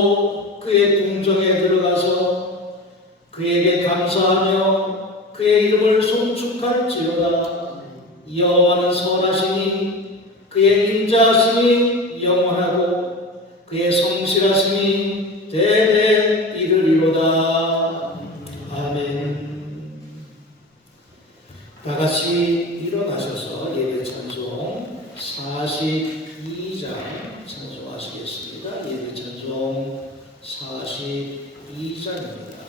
오늘도 그의 궁정에 들어가서 그에게 감사하며 그의 이름을 송축할지어다. 여호와는 선하시니 그의 인자하심이 영원하고 그의 성실하심이 대대 이르리로다. 아멘. 다 같이 일어나셔서 예배 찬송 42장 찬송하시겠습니다. 예배 찬송 42장입니다.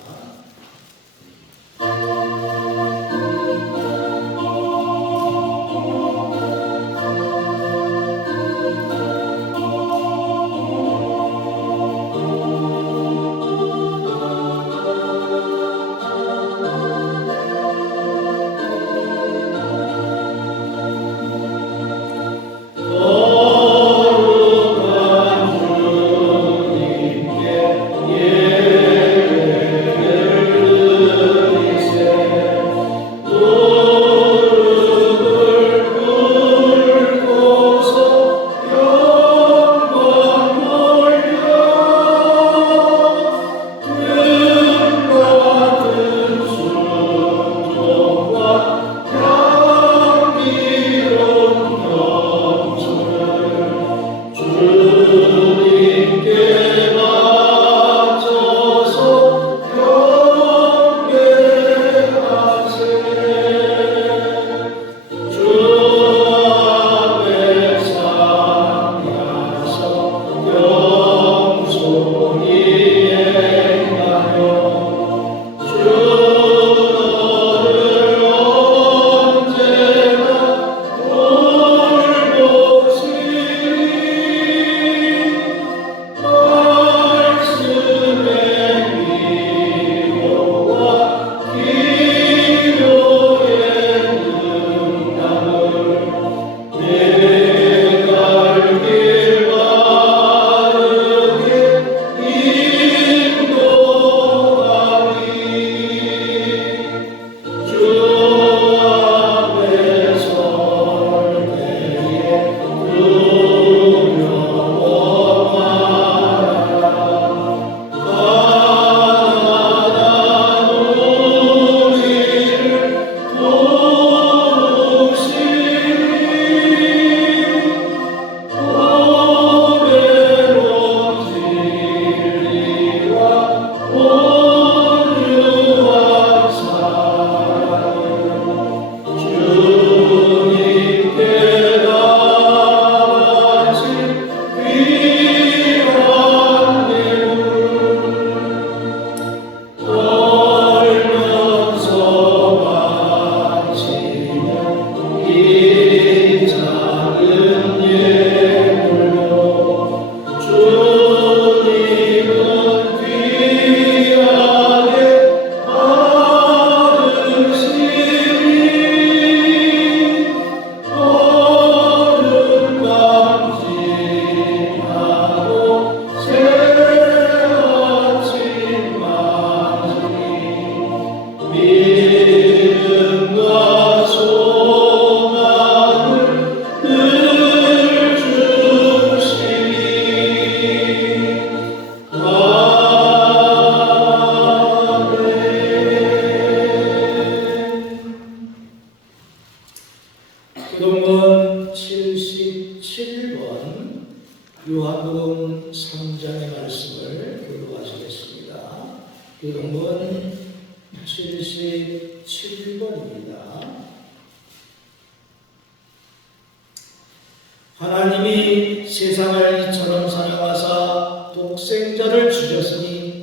교동문 77번 요한복음 3장의 말씀을 교독하시겠습니다. 교동문 77번입니다. 하나님이 세상을 이처럼 사랑하사 독생자를 주셨으니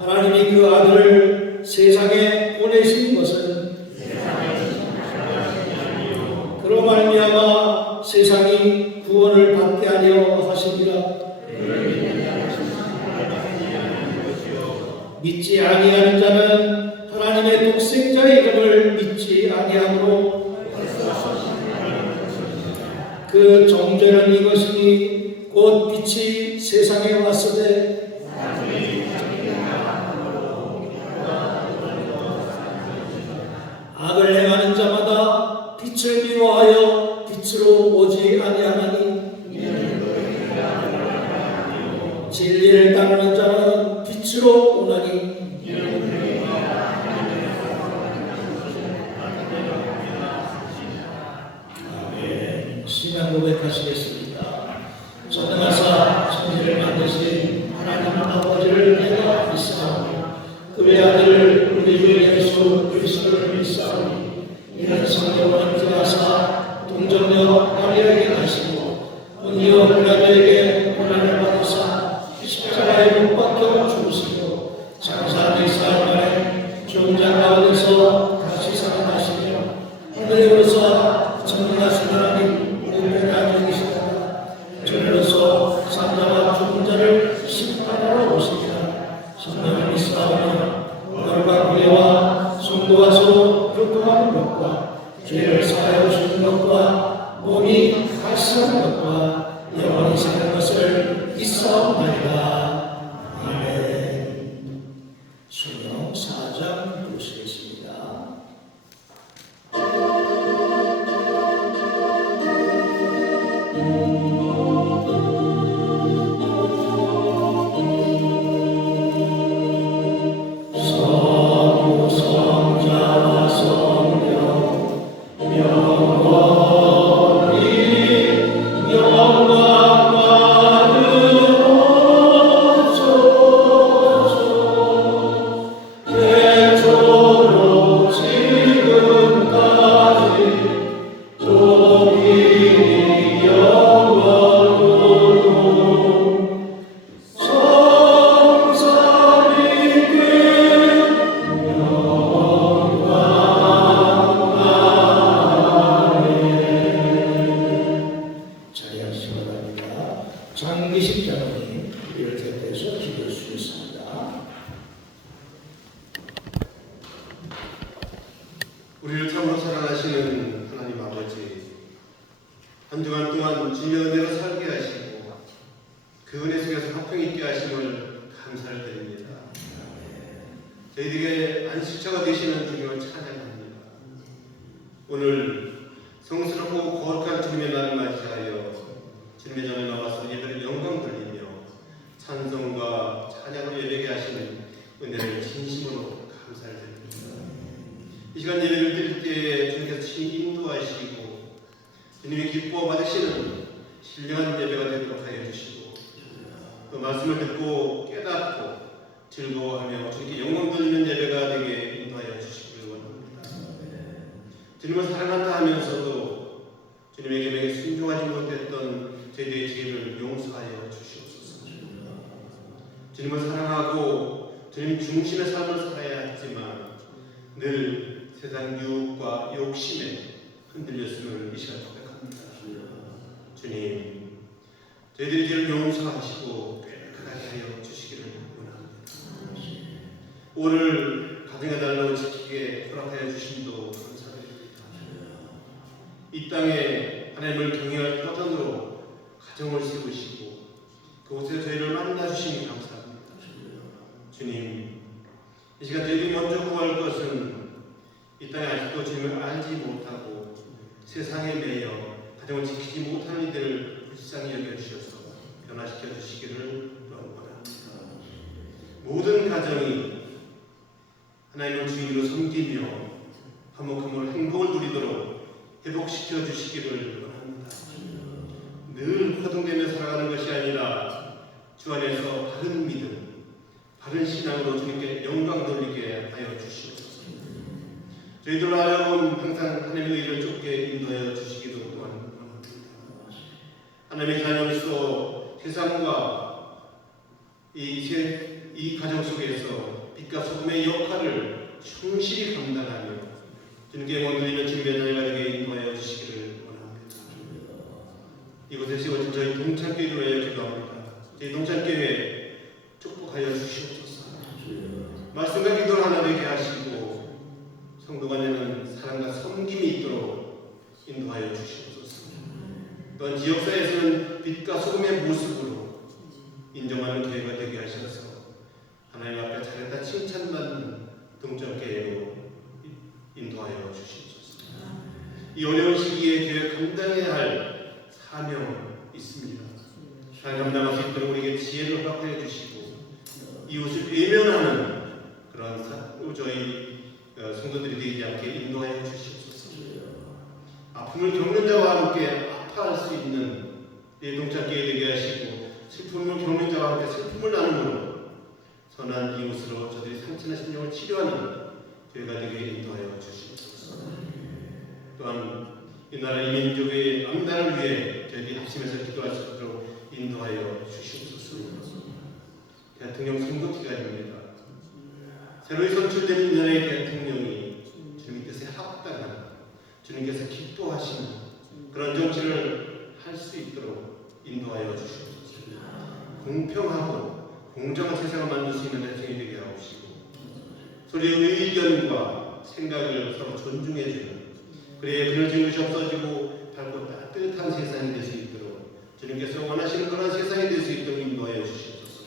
하나님이 그 아들을 세상에 보내신 것은 그로 말미암아 세상이 구원을 받게 하려 하심이라. 믿지 아니하는 자는 하나님의 독생자의 이름을 믿지 아니하므로 그 정죄는 이것이니 곧 빛이 세상에 왔으되 악을 행하는 자마다 빛을 미워하여 빛이 빛으로 오지 아니하나니 진리를 따르는 자는 빛으로 오나니 신앙 고백하시겠습니다. 전능하사 천지를 만드신 하나님 아버지를 내가 믿사오니 그 외아들 우리 주 예수 그리스도를 믿사오니 이는 성령을 인도하사 동정녀 마리아에게 가시고 본디오 빌라도에게 고난을 받으사 십자가에 못 박혀 죽으시고 장사 4일 만에 죽은 자 가운데서 다시 살아나시며 하늘에 오르사 전능하신 하나님 저로서 산자와 죽은 자를 심판하러 오시리라. 성령을 믿사오니 너희가 구애와 성도와 서로 교통하는 것과 죄를 사하여 주는 것과 몸이 발산하는 것과 영원히 사는 것을 믿사옵나이다. 아멘. 수명 4장 보시겠습니다. 장기식 장로님 이렇게 대해서 기도해 주셨습니다. 우리를 참으로 사랑하시는 하나님 아버지, 한 주간 동안 주님의 은혜로 살게 하시고 그 은혜 속에서 화평 있게 하심을 감사를 드립니다. 저희들에게 안식처가 되시는 주님을 찬양합니다. 오늘 성스럽고 거룩한 주님의 날을 맞이하여 주님의 전에 나와서 예배를 영광 돌리며 찬송과 찬양으로 예배하게 하시는 은혜를 진심으로 감사를 드립니다. 이 시간 예배를 드릴 때에 주님께서 친히 인도하시고 주님이 기뻐 받으시는 신령한 예배가 되도록 하여 주시고 그 말씀을 듣고 깨닫고 즐거워하며 주님께 영광 돌리는 예배가 되게 인도하여 주시기를 원합니다. 주님을 사랑한다 하면서도 주님의 계명에 순종하지 못했던 저희들의 죄를 용서하여 주시옵소서. 주님을 사랑하고 주님 중심의 삶을 살아야 했지만 늘 세상 유혹과 욕심에 흔들렸음을 이 시간 고백합니다. 주님, 저희들의 죄를 용서하시고 깨끗하게 하여 주시기를 원합니다. 오늘 가정의 달로 지키게 허락하여 주심도 감사드립니다. 이 땅에 하나님을 경외할 터전으로 가정을 세우시고 그곳에 저희를 만나주시니 감사합니다. 주님, 이 시간 저희들이 먼저 구할 것은 이 땅에 아직도 주님을 알지 못하고 세상에 매여 가정을 지키지 못하는 이들을 불쌍히 여겨주셔서 변화시켜 주시기를 원합니다. 모든 가정이 하나님을 주인으로 섬기며 화목함으로 행복을 누리도록 회복시켜 주시기를 원합니다. 늘 허둥대며 살아가는 것이 아니라 주 안에서 바른 믿음, 바른 신앙으로 주님께 영광 돌리게 하여 주시옵소서. 저희들로 하여금 항상 하나님의 일을 좁게 인도하여 주시기도 원합니다. 하나님의 자녀로서 세상과 이 가정 속에서 빛과 소금의 역할을 충실히 감당하며 주님께 영광 돌리는 주님의 자녀가 되게 인도하여 주시기를 원합니다. 이곳에 세워진 저희 동창교회를 위하여 기도합니다. 저희 동창교회 축복하여 주시옵소서. 말씀과 기도를 하나 되게 하시고 성도 간에는 사랑과 섬김이 있도록 인도하여 주시옵소서. 또한 지역사회에서는 빛과 소금의 모습으로 인정하는 교회가 되게 하셔서 하나님 앞에 잘했다 칭찬받는 동창교회로 인도하여 주시옵소서. 이 어려운 시기에 교회 감당해야 할 사명이 있습니다. 잘 감당할 수 있도록 우리에게 지혜를 허락해 주시고 이웃을 외면하는 그런 저희 성도들이 되지 않게 인도하여 주시옵소서. 아픔을 겪는 자와 함께 아파할 수 있는 동참교회 되게 하시고 슬픔을 겪는 자와 함께 슬픔을 나누므로 선한 이웃으로 저들이 상처나 심령을 치료하는 교회가 되게 인도하여 주시옵소서. 또한 이 나라 이 민족의 암단을 위해 저희들이 합심해서 기도할 수 있도록 인도하여 주시옵소서. 대통령 선거 기간입니다. 새로이 선출된 나라의 대통령이 주님 뜻에 합당한, 주님께서 기뻐하시는 그런 정치를 할 수 있도록 인도하여 주시옵소서. 공평하고 공정한 세상을 만들 수 있는 대통령이 되게 하옵시고 서로의 의견과 생각을 서로 존중해주는, 그래야 그늘진 것이 없어지고 밝고 따뜻한 세상이 될 수 있도록 주님께서 원하시는 그런 세상이 될 수 있도록 인도하여 주시옵소서.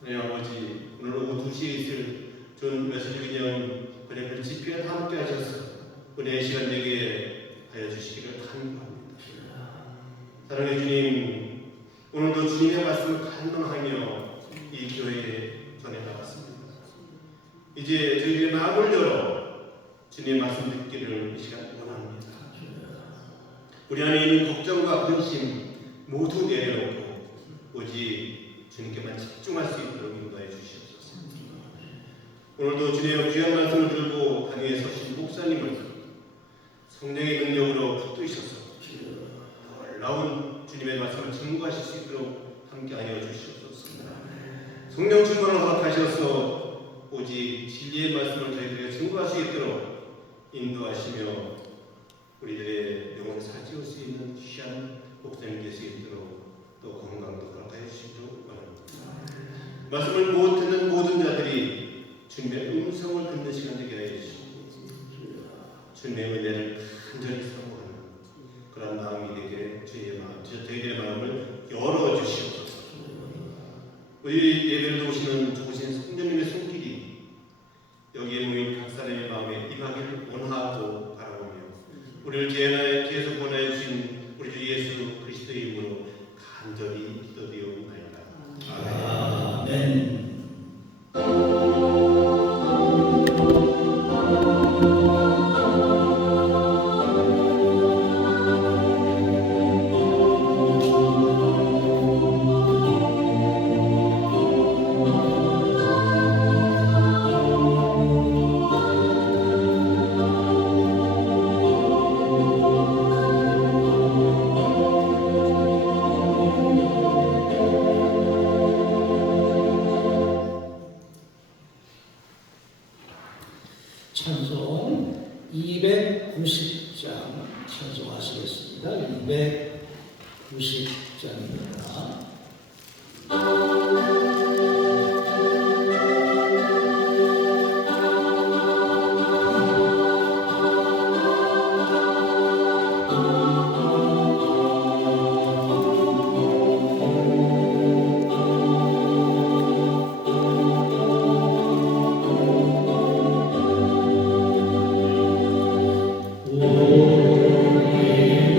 하나님 아버지, 오늘 오후 2시에 있을 존 웨슬리 기념 은혜별 집회에 함께 하셔서 은혜의 시간 되게 하여 주시기를 간구합니다. 사랑의 주님, 오늘도 주님의 말씀을 간청하며 이 교회에 전해 나갔습니다. 이제 저희들의 마음을 열어 주님의 말씀 듣기를 이 시간 원합니다. 우리 안에 있는 걱정과 근심 모두 내려놓고 오직 주님께만 집중할 수 있도록 인도해 주시옵소서. 오늘도 주님의 귀한 말씀을 들고 강의에 서신 목사님을 성령의 능력으로 붙드셔서 놀라운 주님의 말씀을 증거하실 수 있도록 함께하여 주시옵소서. 성령 충만을 허락하셔서 오직 진리의 말씀을 저희들에게 증거할 수 있도록 인도하시며 우리들의 영혼을 사지울 수 있는 귀한 목사님 될 수 있도록 또 건강도 허락하여 주시도록 바랍니다. 말씀을 못 듣는 모든 자들이 주님의 음성을 듣는 시간 되게 하여 주시고 주님의 은혜를 간절히 사모하는 그런 마음이 되게 저희들의 마음을 열어주시옵소서. 우리 예배를 오시는 좋으신 성령님의 손길이 여기에 모인 각 사람의 마음에 임하기를 원하고 바라보며 우리를 계속 권하여 주신 우리 주 예수 그리스도의 이름으로 간절히 기도드리옵나이다. 아멘. 찬송 290장 찬송하시겠습니다. 290장입니다.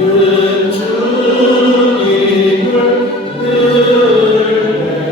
우리는 주님을 늘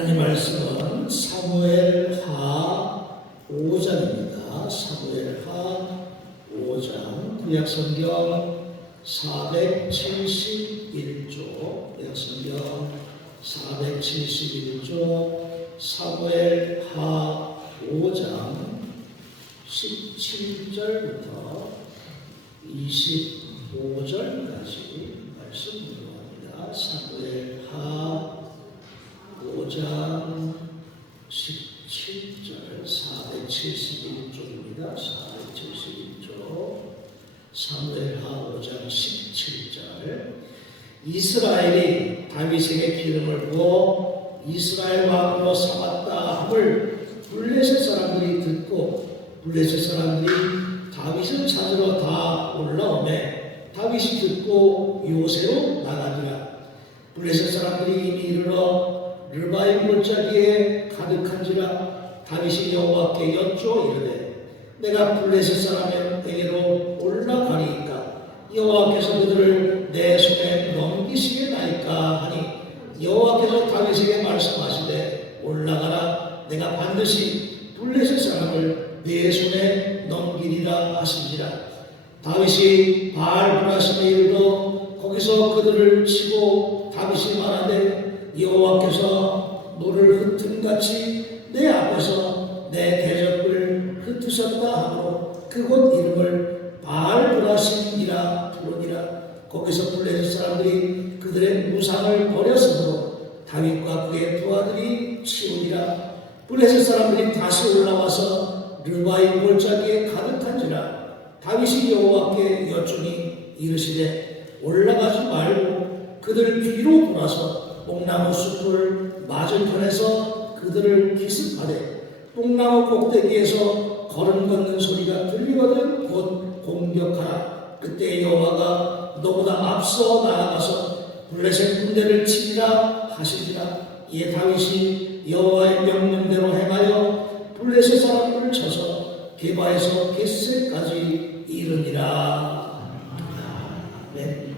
하나님 말씀은 사무엘하 5장입니다. 사무엘하 5장 구약성경 471조 구약성경 471조 사무엘하 5장 17절부터 25절까지 말씀 묵상합니다. 사무엘하 5장 17절 471조입니다. 471조 사무엘하 5장 17절 이스라엘이 다윗에게 기름을 부어 이스라엘 왕으로 삼았다 함을 블레셋 사람들이 듣고 블레셋 사람들이 다윗을 찾으러 다 올라오매 다윗이 듣고 요새로 나가니라. 블레셋 사람들이 이미 이르러 르바임 골짜기에 가득한지라. 다윗이 여호와께 여쭈어 이르되 내가 블레셋 사람에게로 올라가리이까 여호와께서 그들을 내 손에 넘기시겠나이까 하니 여호와께서 다윗에게 말씀하시되 올라가라. 내가 반드시 블레셋 사람을 네 손에 넘기리라 하신지라. 다윗이 바알브라심에 이르러 거기서 그들을 치고 다윗이 말하되 여호와께서 너를 흩은같이 내 앞에서 내 대적을 흩으셨다 하므로 그곳 이름을 바알브라심이라 부르니라. 거기서 블레셋 사람들이 그들의 무상을 버렸으므로 다윗과 그의 부하들이 치우니라. 블레셋 사람들이 다시 올라와서 르바임 골짜기에 가득한지라. 다윗이 여호와께 여쭈니 이르시되 올라가지 말고 그들 뒤로 돌아서 뽕나무 숲을 맞은편에서 그들을 기습하되 뽕나무 꼭대기에서 걸음 걷는 소리가 들리거든 곧 공격하라. 그때 여호와가 너보다 앞서 나아가서 블레셋 군대를 치리라 하시니라. 이에 다윗이 여호와의 명령대로 행하여 블레셋 사람들을 쳐서 게바에서 겟셋까지 이르니라. 아멘.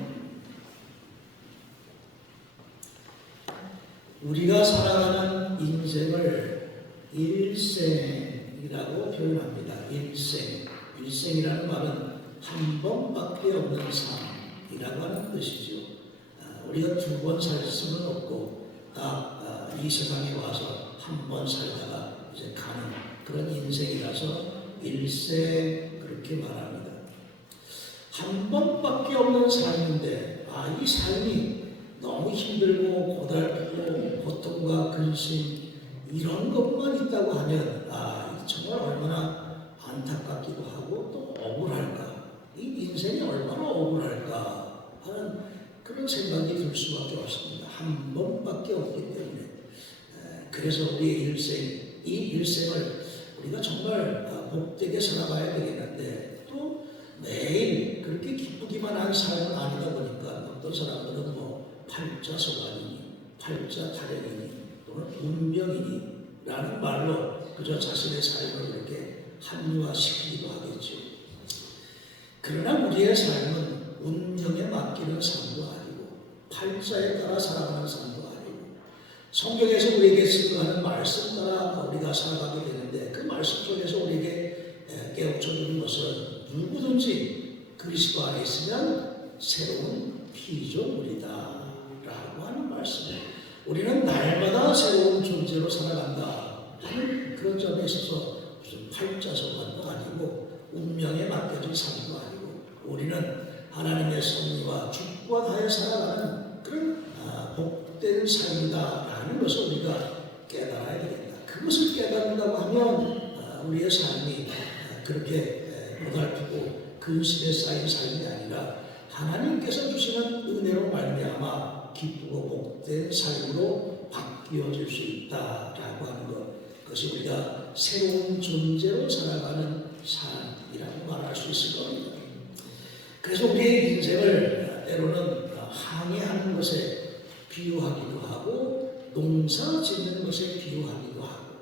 우리가 살아가는 인생을 일생이라고 표현합니다. 일생이라는 말은 한 번밖에 없는 삶이라고 하는 뜻이죠. 우리가 두 번 살 수는 없고 이 세상에 와서 한 번 살다가 이제 가는 그런 인생이라서 일생 그렇게 말합니다. 한 번밖에 없는 삶인데 이 삶이 너무 힘들고 고달프고 고통과 근심 이런 것만 있다고 하면 정말 얼마나 안타깝기도 하고 또 억울할까, 이 인생이 얼마나 억울할까 하는 그런 생각이 들 수밖에 없습니다. 한 번밖에 없기 때문에. 그래서 우리의 이 일생을 우리가 정말 복되게 살아가야 되겠는데 또 매일 그렇게 기쁘기만 한 삶은 아니다 보니까 어떤 사람들은 팔자소관이니 팔자타령이니 또는 운명이니 라는 말로 그저 자신의 삶을 이렇게 합리화시키기도 하겠죠. 그러나 우리의 삶은 운명에 맡기는 삶도 아니고 팔자에 따라 살아가는 삶도 아니고 성경에서 우리에게 증거하는 말씀 따라 우리가 살아가게 되는데 그 말씀 속에서 우리에게 깨우쳐주는 것은 누구든지 그리스도 안에 있으면 새로운 피조물이다 라고 하는 말씀이에요. 우리는 날마다 새로운 존재로 살아간다 하는 그런 점에 있어서 무슨 팔자소관도 아니고 운명에 맡겨진 삶도 아니고 우리는 하나님의 섭리와 주권하에 살아가는 그런 복된 삶이다라는 것을 우리가 깨달아야 되겠다. 그것을 깨닫는다고 하면 우리의 삶이 그렇게 고달프고 근심에 쌓인 삶이 아니라 하나님께서 주시는 은혜로 말미암아 기쁘고 복된 삶으로 바뀌어질 수 있다라고 하는 것, 그것이 우리가 새로운 존재로 살아가는 삶이라고 말할 수 있을 겁니다. 그래서 우리의 인생을 때로는 항해하는 것에 비유하기도 하고 농사 짓는 것에 비유하기도 하고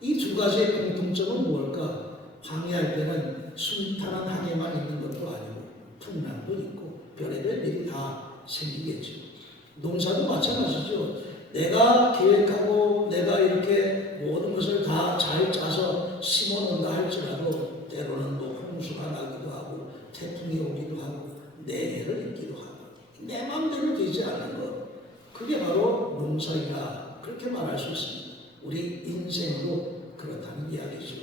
이 두 가지의 공통점은 뭘까? 항해할 때는 순탄한 항해만 있는 것도 아니고 풍랑도 있고 별의별 일이 다 생기겠죠. 농사도 마찬가지죠. 내가 계획하고 내가 손님이 오기도 하고 내례를 있기도 하고 내 마음대로 되지 않는 것, 그게 바로 농사이라 그렇게 말할 수 있습니다. 우리 인생도 그렇다는 이야기죠.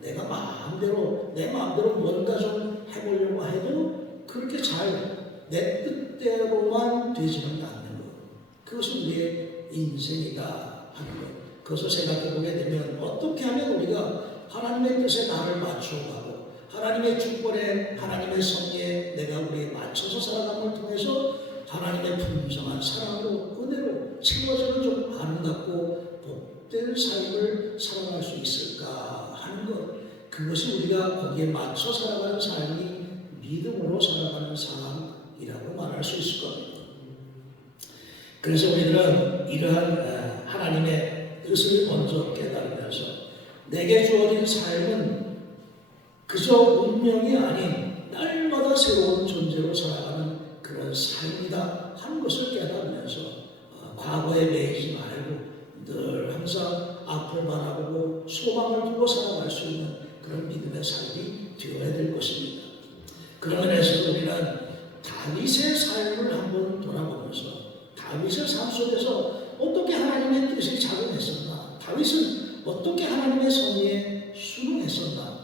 내가 마음대로 내 마음대로 뭔가 좀 해보려고 해도 그렇게 잘 내 뜻대로만 되지는 않는 것, 그것은 우리의 인생이다 하는 것. 그것을 생각해 보게 되면 어떻게 하면 우리가 하나님의 뜻에 나를 맞춰가고 하나님의 주권에 하나님의 섭리에 내가 우리에 맞춰서 살아감을 통해서 하나님의 풍성한 사랑으로 은혜로 채워지는 좀 아름답고 복된 삶을 살아갈 수 있을까 하는 것, 그것이 우리가 거기에 맞춰 살아가는 삶이 믿음으로 살아가는 삶이라고 말할 수 있을 겁니다. 그래서 우리들은 이러한 하나님의 뜻을 먼저 깨달으면서 내게 주어진 삶은 그저 운명이 아닌 날마다 새로운 존재로 살아가는 그런 삶이다 하는 것을 깨달으면서 과거에 매이지 말고 늘 항상 앞을 바라보고 소망을 두고 살아갈 수 있는 그런 믿음의 삶이 되어야 될 것입니다. 그런 면에서 우리는 다윗의 삶을 한번 돌아보면서 다윗의 삶 속에서 어떻게 하나님의 뜻이 작용했었나, 다윗은 어떻게 하나님의 섭리에 순응했었나,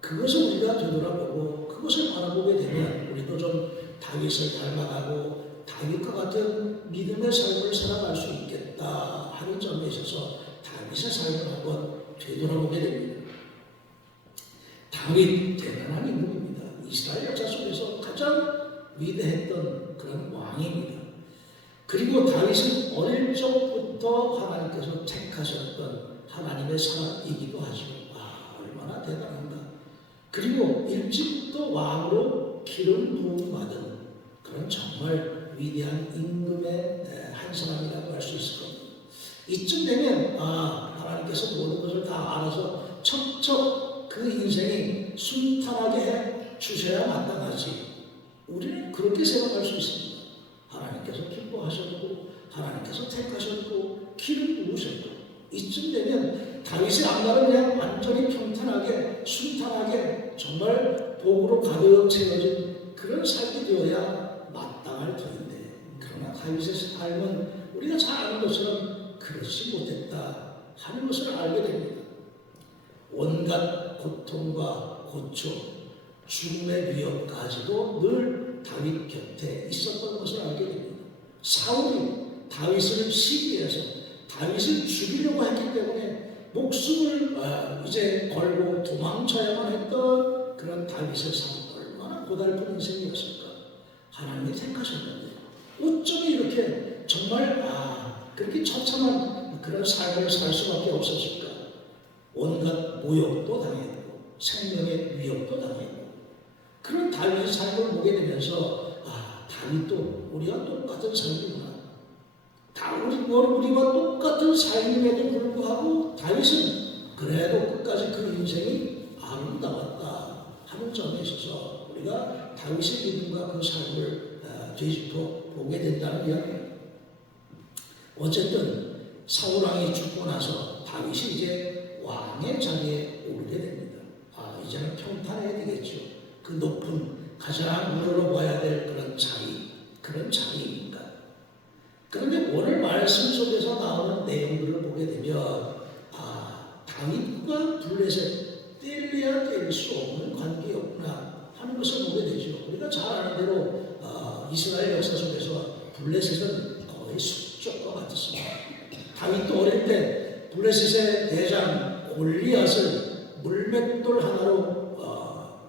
그것을 우리가 되돌아보고 그것을 바라보게 되면 우리도 좀 다윗을 닮아가고 다윗과 같은 믿음의 삶을 살아갈 수 있겠다 하는 점에 있어서 다윗의 삶을 한번 되돌아보게 됩니다. 다윗 대단한 인물입니다. 이스라엘 역사 속에서 가장 위대했던 그런 왕입니다. 그리고 다윗은 어릴 적부터 하나님께서 택하셨던 하나님의 사람이기도 하죠. 얼마나 대단한가. 그리고 일찍부터 왕으로 기름 부음 받은 그런 정말 위대한 임금의 한 사람이라고 할 수 있을 겁니다. 이쯤 되면 하나님께서 모든 것을 다 알아서 척척 그 인생이 순탄하게 해 주셔야 마땅하지. 우리는 그렇게 생각할 수 있습니다. 하나님께서 기뻐하셨고 하나님께서 택하셨고 기름 부으셨고, 이쯤 되면 다윗의 앞날은 그냥 완전히 평탄하게 순탄하게 정말 복으로 가득 채워진 그런 삶이 되어야 마땅할 터인데, 그러나 다윗의 삶은 우리가 잘 아는 것처럼 그렇지 못했다 하는 것을 알게 됩니다. 온갖 고통과 고초, 죽음의 위협까지도 늘 다윗 곁에 있었던 것을 알게 됩니다. 사울이 다윗을 시기해서 다윗을 죽이려고 했기 때문에 목숨을 이제 걸고 도망쳐야만 했던 그런 다윗의 삶, 얼마나 고달픈 인생이었을까. 하나님이 택하셨는데 어쩌면 이렇게 정말 그렇게 처참한 그런 삶을 살 수밖에 없었을까. 온갖 모욕도 당했고 생명의 위협도 당했고, 그런 다윗의 삶을 보게 되면서 다윗도 우리와 똑같은 삶이구나. 우리와 똑같은 삶임에도 불구하고 다윗은 그래도 끝까지 그 인생이 아름다웠다 하는 점에 있어서 우리가 다윗의 믿음과 그 삶을 되짚어 보게 된다는 이야기입니다. 어쨌든 사울왕이 죽고 나서 다윗이 이제 왕의 자리에 오르게 됩니다. 이제는 평탄해야 되겠죠. 그 높은 가장 우러러 봐야 될 그런 자리입니다. 그런데 오늘 말씀 속에서 나오는 내용들을 보게 되면 다윗과 블레셋 뗄래야 뗄 수 없는 관계였구나 하는 것을 보게 되죠. 우리가 잘 아는 대로 이스라엘 역사 속에서 블레셋은 거의 숙적과 같았습니다. 다윗도 어릴 때 블레셋의 대장 골리앗을 물맷돌 하나로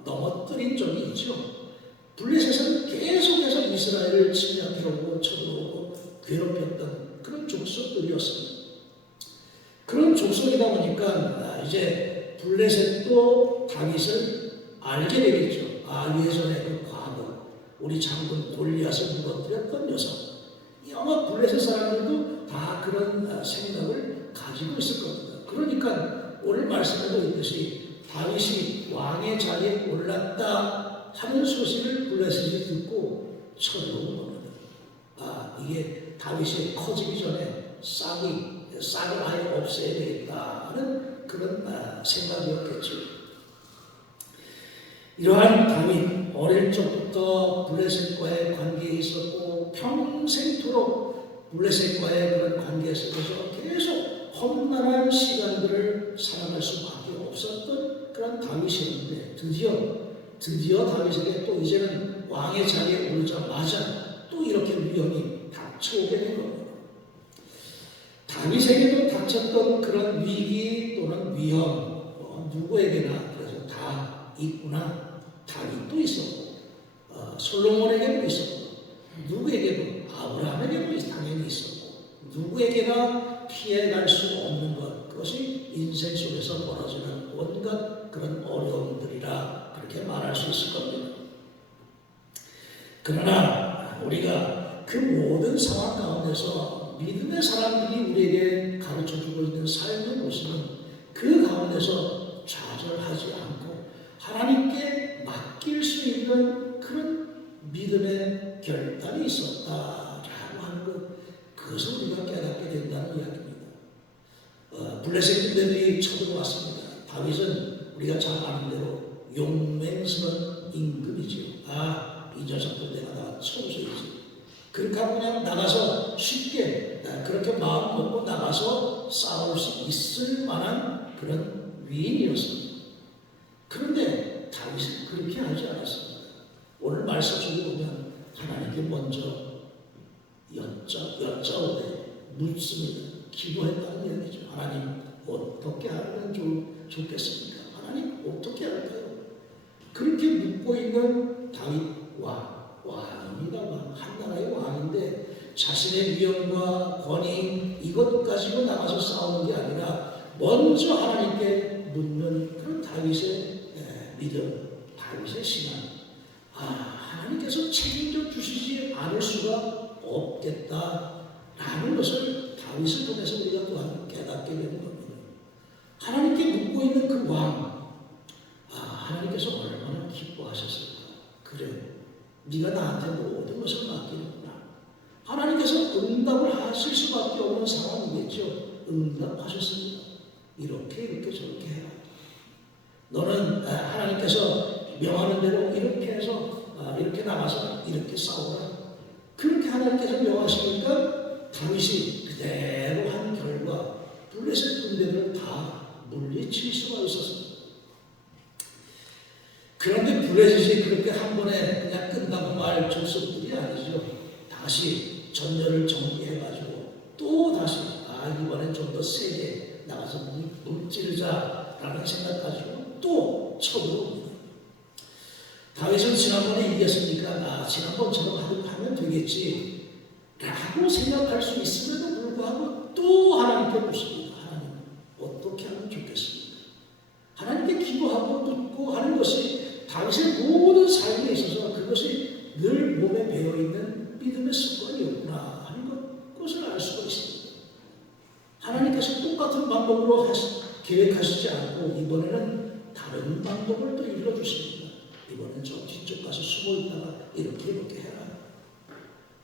넘어뜨린 적이 있죠. 블레셋은 계속해서 이스라엘을 침략해오고 쳐들어오고 괴롭혔던 그런 족속들이었습니다. 그런 족속이다 보니까 이제 블레셋도 다윗을 알게 되겠죠. 예전에 그 과거 우리 장군 골리앗을 무너뜨렸던 녀석. 아마 블레셋 사람들도 다 그런 생각을 가지고 있을 겁니다. 그러니까 오늘 말씀에도 있듯이 다윗이 왕의 자리에 올랐다 하는 소식을 블레셋이 듣고 쳐들어온 겁니다. 이게 다윗이 커지기 전에 싹을 아예 없애야 되겠다 하는 그런 생각이었겠죠. 이러한 다윗, 어릴 적부터 블레셋과의 관계에 있었고 평생토록 블레셋과의 그런 관계에 있어서 계속 험난한 시간들을 살아갈 수밖에 없었던 그런 다윗이었는데 드디어 다윗에게 또 이제는 왕의 자리에 오르자마자 또 이렇게 위험이 닥쳐오게 된 겁니다. 다윗에게도 닥쳤던 그런 위기 또는 위험 누구에게나 그래서 다 있구나. 다윗도 있었고 솔로몬에게도 있었고 누구에게도 아브라함에게도 당연히 있었고 누구에게나 피해갈 수 없는 것 그것이 인생 속에서 벌어지는 온갖 그런 어려움들이라 그렇게 말할 수 있을 겁니다. 그러나 우리가 그 모든 상황 가운데서 믿음의 사람들이 우리에게 가르쳐주고 있는 삶의 모습은 그 가운데서 좌절하지 않고 하나님께 맡길 수 있는 그런 믿음의 결단이 있었다라고 하는 것 그것을 우리가 깨닫게 된다는 이야기입니다. 블레셋 군대들이 쳐들어왔습니다. 다윗은 우리가 잘 아는 대로 용맹스러운 임금이지요. 이 녀석들 내가 다 쳐부숴야지. 그렇게 하고 그냥 나가서 쉽게 그렇게 마음 먹고 나가서 싸울 수 있을 만한 그런 위인이었습니다. 그런데 다윗은 그렇게 하지 않았습니다. 오늘 말씀 속에 보면 하나님께 먼저 여짜오되 묻습니다. 기도했다는 얘기죠. 하나님 어떻게 하면 좋겠습니까? 하나님 어떻게 할까요? 그렇게 묻고 있는 다윗 왕입니다. 한 나라의 왕인데 자신의 위엄과 권위 이것 가지고 나가서 싸우는 게 아니라 먼저 하나님께 묻는 그런 다윗의 믿음, 다윗의 신앙. 하나님께서 책임져 주시지 않을 수가 없겠다라는 것을 다윗을 통해서 우리가 또한 깨닫게 되는 겁니다. 하나님께 묻고 있는 그 왕, 하나님께서 얼마나 기뻐하셨을까. 그래, 네가 나한테 모든 것을 맡기는구나. 하나님께서 응답을 하실 수밖에 없는 상황이겠죠. 응답하셨습니다. 이렇게 저렇게 해라. 너는 하나님께서 명하는 대로 이렇게 해서 이렇게 나가서 이렇게 싸우라. 그렇게 하나님께서 명하시니까 다윗이 그대로 한 결과 블레셋 군대들을 다 물리칠 수가 있었습니다. 그런데 블레셋이 그렇게 한 번에 그냥 끝나고 말 족속들이 아니죠. 다시 전열을 정비해가지고 또 다시 이번엔 좀 더 세게 나가서 물찌르자라는 생각 가지고 또 쳐들어옵니다. 다윗은 지난번에 이겼으니까 지난번처럼 하면 되겠지 라고 생각할 수 있음에도 불구하고 또 하나님께 묻습니다. 하나님 어떻게 하면 좋겠습니까? 하나님께 기도하고 묻고 하는 것이 다윗의 모든 삶에 있어서 그것이 늘 몸에 배어있는 믿음의 습관이었구나 하는 그것을 알 수가 있습니다. 하나님께서 똑같은 방법으로 계획하시지 않고 이번에는 다른 방법을 또 일러주십니다. 이번엔 저 뒤쪽 가서 숨어있다가 이렇게 해라.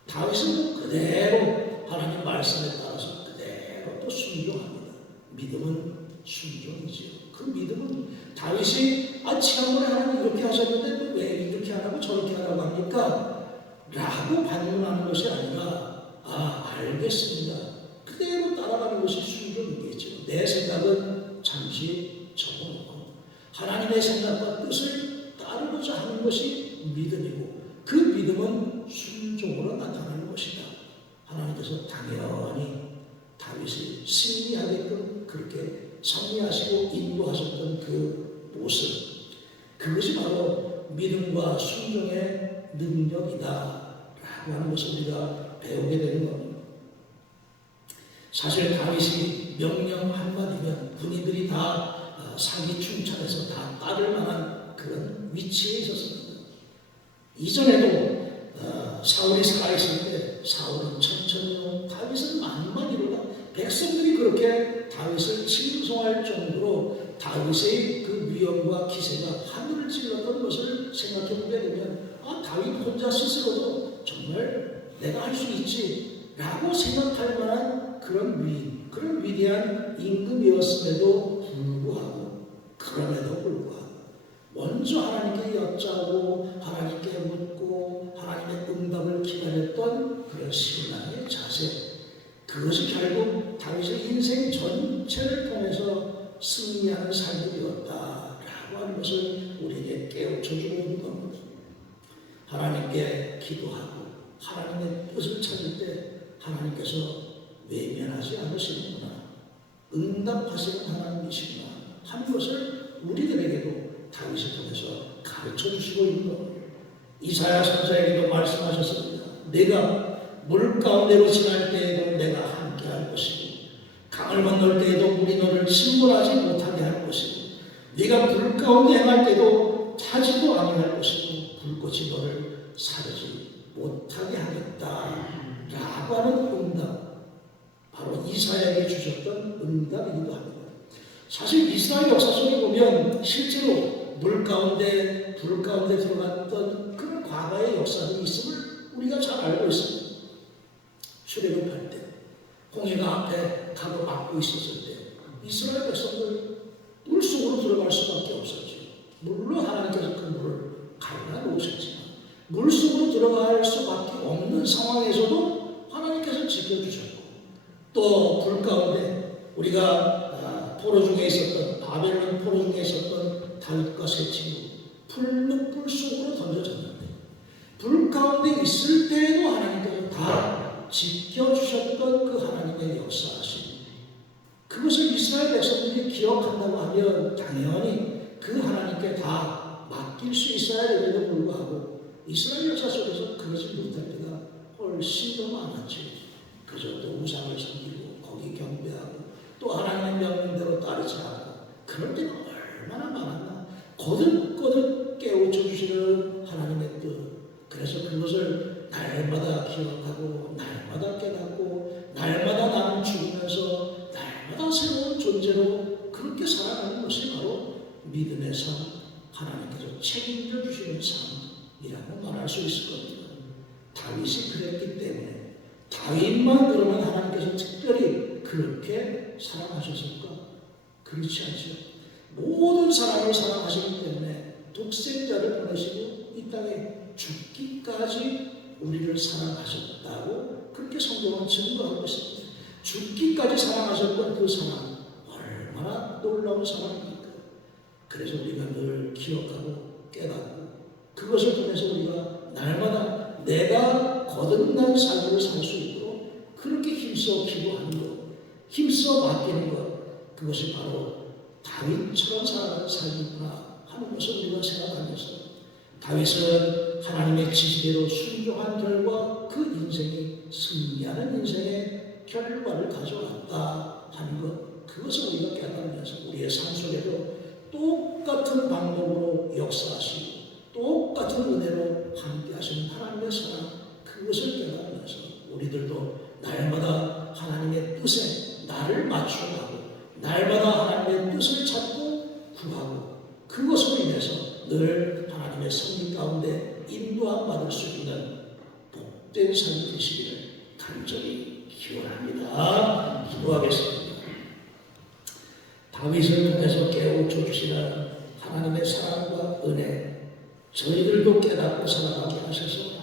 다윗은 그대로 하나님 말씀에 따라서 그대로 또 순종합니다. 믿음은 순종이지요. 그 믿음은 다윗이 지난번에 하나님 이렇게 하셨는데 왜 이렇게 하라고 저렇게 하라고 합니까? 라고 반문하는 것이 아니라 알겠습니다. 그대로 따라가는 것이 순종이겠죠. 내 생각은 잠시 접어놓고 하나님의 생각과 뜻을 따르고자 하는 것이 믿음이고 그 믿음은 순종으로 나타나는 것이다. 하나님께서 당연히 다윗이 승리하게끔 그렇게 섭리하시고 인도하셨던 그 모습 그것이 바로 믿음과 순종의 능력이다 라고 하는 것을 우리가 배우게 되는 겁니다. 사실 다윗이 명령 한마디면 군인들이 다 사기 충찰해서 다 따를 만한 그런 위치에 있었습니다. 이전에도 사울이 살아있을 때 사울은 천천히요 다윗은 만만히로다 백성들이 그렇게 다윗을 칭송할 정도로 다윗의 그 위엄과 기세가 하늘을 찔렀던 것을 생각해보게 되면 다윗 혼자 스스로도 정말 내가 할 수 있지 라고 생각할 만한 그런 위대한 임금이었음에도 불구하고 그럼에도 불구하고 먼저 먼저 하나님께 여짜고 하나님께 묻고 하나님의 응답을 기다렸던 그런 신앙의 자세, 그것이 결국 다윗의 인생 전체를 통해서 승리하는 삶이 되었다라고 하는 것을 우리에게 깨우쳐주고 있는 겁니다. 하나님께 기도하고 하나님의 뜻을 찾을 때 하나님께서 외면하지 않으시는구나, 응답하시는 하나님이시구나 하는 것을 우리들에게도 다윗을 통해서 가르쳐주시고 있는 겁니다. 이사야 선지자에게도 말씀하셨습니다. 내가 물 가운데로 지날 때에도 내가 함께 할 것이고 강을 건널 때에도 물이 너를 침몰하지 못하게 할 것이고 네가 불 가운데 행할 때도 타지도 아니할 것이고 불꽃이 너를 사르지 못하게 하겠다 라고 하는 응답, 바로 이사야에게 주셨던 응답이기도 합니다. 사실 이스라엘 역사 속에 보면 실제로 물 가운데 불 가운데 들어갔던 그런 과거의 역사도 있음을 우리가 잘 알고 있습니다. 출애굽할 때 홍해가 앞에 가고 막고 있었을 때 이스라엘 백성들 물 속으로 들어갈 수밖에 없었죠. 물론 하나님께서 그 물을 갈라 놓으셨지만 물 속으로 들어갈 수밖에 없는 상황에서도 하나님께서 지켜주셨고, 또 불 가운데 우리가 포로 중에 있었던 바벨론 포로 중에 있었던 다윗과 세 친구 풀 속으로 던져졌는데 불 가운데 있을 때에도 하나님께서 다 지켜주셨던 그 하나님의 역사하심, 그것을 이스라엘 백성들이 기억한다고 하면 당연히 그 하나님께 다 맡길 수 있어야 됨에도 불구하고 이스라엘 역사 속에서 그것을 못할 때가 훨씬 더 많았죠. 그저 또 우상을 섬기고 거기 경배하고 또 하나님의 명령대로 따르지 않고 그럴 때가 얼마나 많았나. 거듭거듭 깨우쳐 주시는 하나님의 뜻, 그래서 그것을 날마다 기억하고 날마다 깨닫고 날마다 나는 죽으면서 날마다 새로운 존재로 그렇게 살아가는 것이 바로 믿음의 삶, 하나님께서 책임져 주시는 삶이라고 말할 수 있을 겁니다. 다윗이 그랬기 때문에 다윗만 그러면 하나님께서 특별히 그렇게 사랑하셨을까? 그렇지 않죠. 모든 사람을 사랑하시기 때문에 독생자를 보내시고 이 땅에 죽기까지 우리를 사랑하셨다고 그렇게 성경은 증거하고 있습니다. 죽기까지 사랑하셨던 그 사랑, 얼마나 놀라운 사랑입니까? 그래서 우리가 늘 기억하고 깨닫고 그것을 통해서 우리가 날마다 내가 거듭난 삶을 살 수 있도록 그렇게 힘써 기도하는 것, 힘써 맡기는 것, 그것이 바로 다윗처럼 살아가는 삶이구나 하는 것을 우리가 생각하면서 다윗은 하나님의 지시대로 순종한 결과 그 인생이 승리하는 인생의 결과를 가져왔다 하는 것, 그것을 우리가 깨달으면서 우리의 삶 속에도 똑같은 방법으로 역사하시고 똑같은 은혜로 함께 하시는 하나님의 사랑, 그것을 깨달으면서 우리들도 날마다 하나님의 뜻에 나를 맞춰가고 날마다 하나님의 뜻을 찾고 구하고 그것으로 인해서 늘 하나님의 성리 가운데 인도함 받을 수 있는 복된 삶이 되시기를 간절히 기원합니다. 기도하겠습니다. 다윗을 통해서 깨우쳐 주시는 하나님의 사랑과 은혜, 저희들도 깨닫고 살아가게 하셔서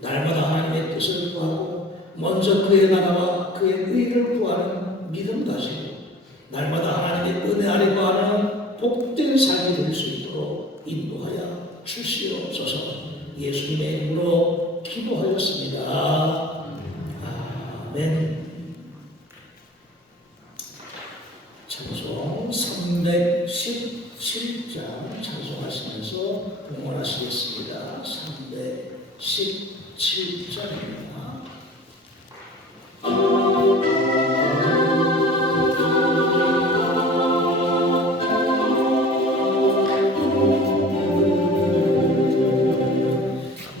날마다 하나님의 뜻을 구하고 먼저 그의 나라와 그의 의를 구하는 믿음 가지고 날마다 하나님의 은혜 아래 구하는 복된 삶이 될 수 있도록 인도하여 주시옵소서. 예수님의 이름으로 기도하였습니다. 아멘. 찬송 317장 찬송하시면서 봉헌하시겠습니다. 317장입니다.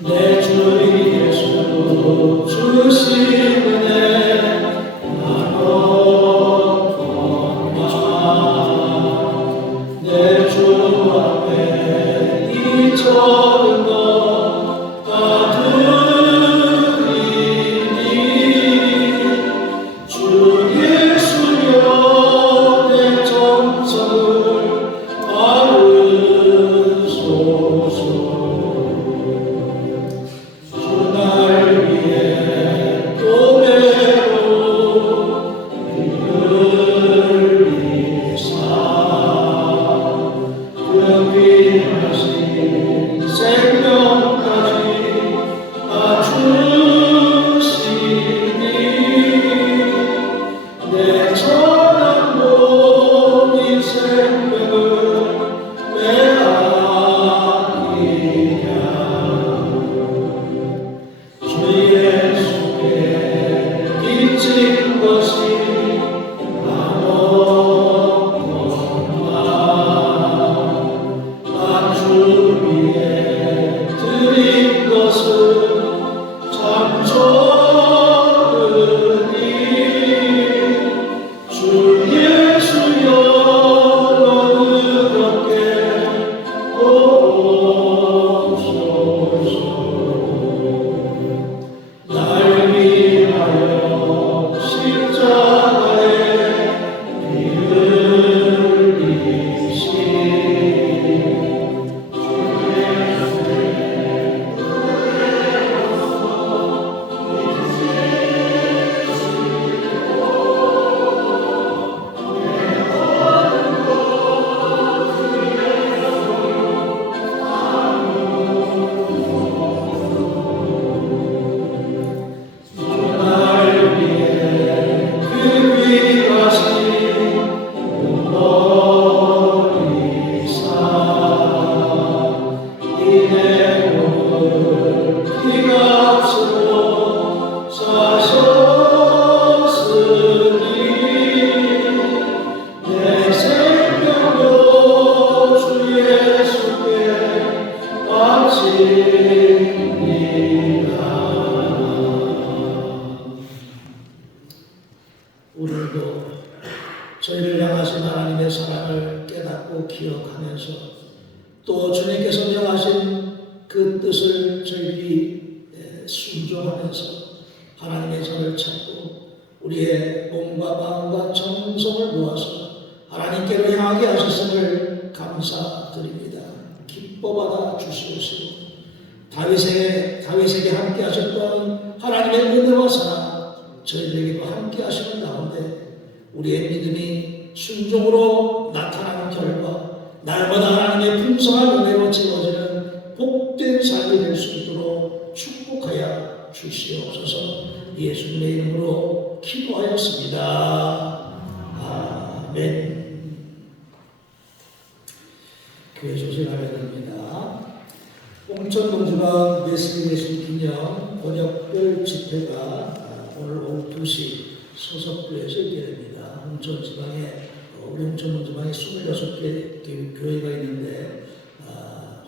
내 주 예수 주신 은혜 나로 고마 내 주 앞에 이 적은 것 다 들이 저희를 향하신 하나님의 사랑을 깨닫고 기억하면서 또 주님께서 명하신 그 뜻을 저희들이 순종하면서 하나님의 전을 찾고 우리의 몸과 마음과 정성을 모아서 하나님께로 향하게 하셨음을 감사드립니다. 기뻐받아 주시옵시고 다윗에게 함께 하셨던 하나님의 은혜와 사랑 저희들에게도 함께 하시는 가운데 우리의 믿음이 순종으로 나타나는 결과 날마다 하나님의 풍성한 은혜로 채워지는 복된 삶이 될 수 있도록 축복하여 주시옵소서. 예수님의 이름으로 기도하였습니다. 아멘. 교회 소식하게 됩니다. 홍천동주가 메시지 기념 번역별 집회가 오늘 오후 2시 서석교에서 있게 됩니다. 홍천지방에 우리 홍천동주방에 26개 교회가 있는데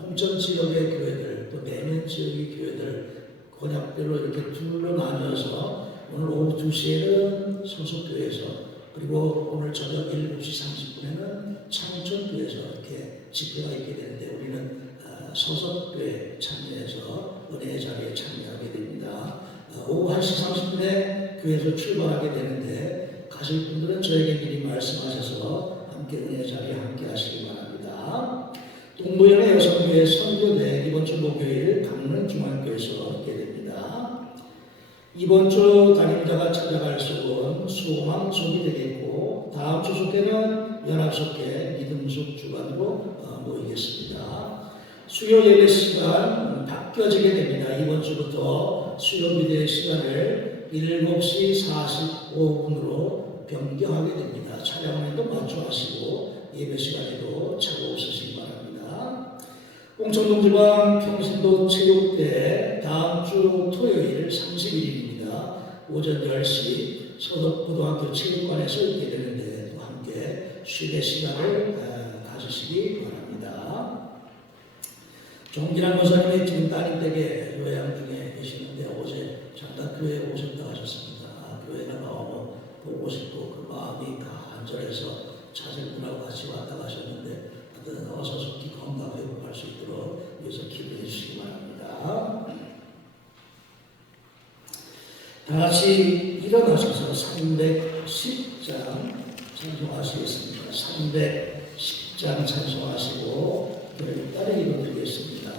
홍천 지역의 교회들 또 매면 지역의 교회들 권역별로 이렇게 둘로 나뉘어서 오늘 오후 2시에는 서석교회에서 그리고 오늘 저녁 7시 30분에는 창천교회에서 이렇게 집회가 있게 되는데 우리는 서석교회 참여해서 은혜의 자리에 참여하게 됩니다. 오후 1시 30분에 교회에서 출발하게 되는데 가실 분들은 저에게 미리 말씀하셔서 함께 은혜의 자리에 함께 하시기 바랍니다. 동부연의 여성교회 선교대 이번 주 목요일 강릉중앙교회에서 있게 됩니다. 이번 주 담임자가 찾아갈 속은 소망속이 되겠고 다음 주 속에는 연합속회 믿음속 주간으로 모이겠습니다. 수요 예배 시간 바뀌어지게 됩니다. 이번 주부터 수요 예배 시간을 7시 45분으로 변경하게 됩니다. 촬영에도 맞춰하시고 예배 시간에도 착오 없으시기 바랍니다. 홍천동지방 평신도 체육대 다음 주 토요일 30일입니다. 오전 10시 서덕고등학교 체육관에서 있게 되는데 또 함께 쉬는 시간을 가지시기 바랍니다. 종기란 목사님이 지금 따님댁에 요양 중에 계시는데 어제 잠깐 교회에 오셨다 하셨습니다. 교회가 나오면 보고 싶고 그 마음이 다 안절해서 자식분하고 같이 왔다 가셨는데 어서 속히 건강 회복할 수 있도록 위해서 기도해 주시기 바랍니다. 다 같이 일어나셔서 310장 찬송하시겠습니다. 310장 찬송하시고 따르기로 드리겠습니다.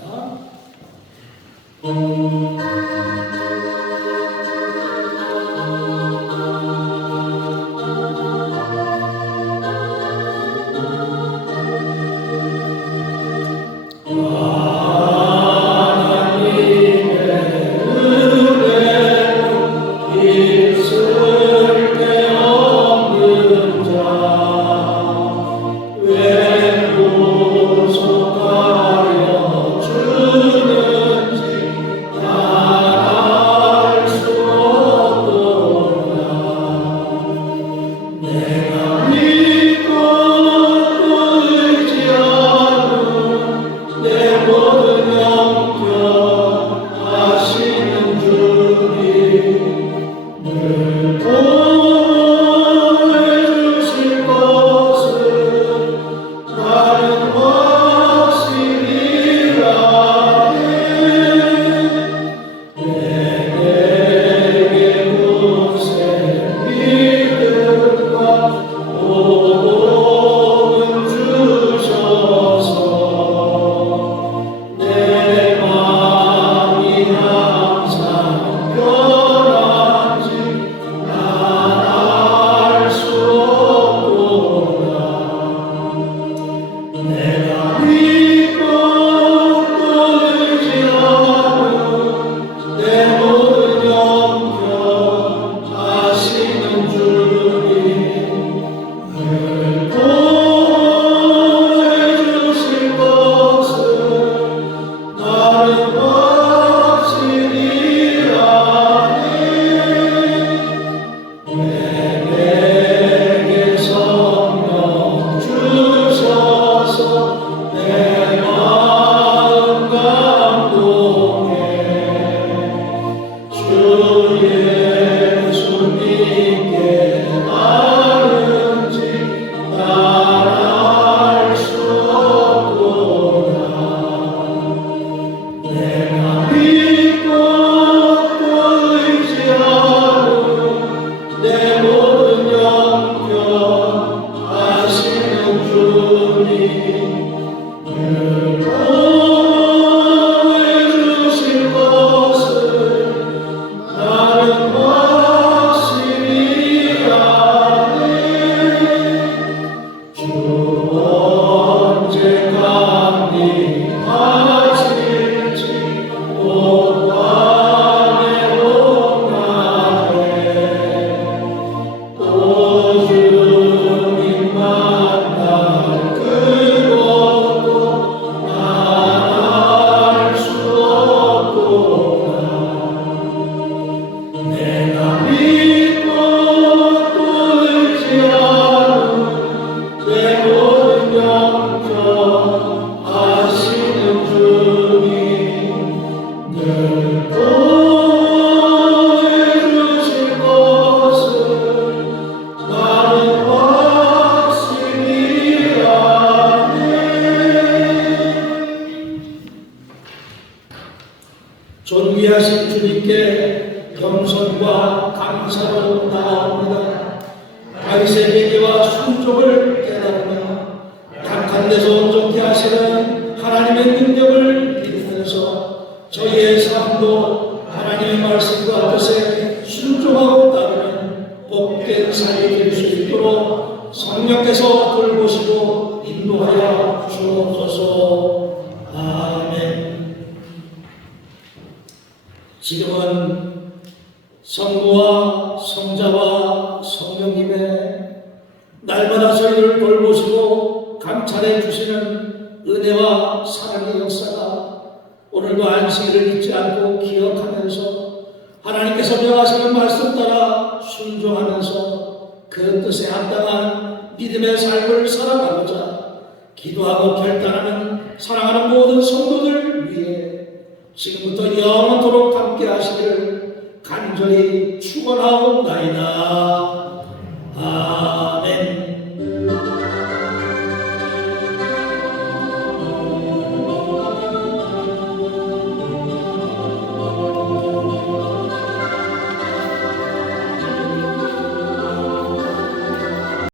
성령께서 돌보시고 인도하여 주옵소서. 아멘. 지금은 성부와 성자와 성령님의 날마다 저희를 돌보시고 감찰해 주시는 은혜와 사랑의 역사가 오늘도 안식일을 잊지 않고 기억하면서 하나님께서 명하시는 말씀 따라 순종하면서 그 뜻에 합당한 믿음의 삶을 살아가고자 기도하고 결단하는 사랑하는 모든 성도들 위해 지금부터 영원토록 함께 하시기를 간절히 축원하옵나이다.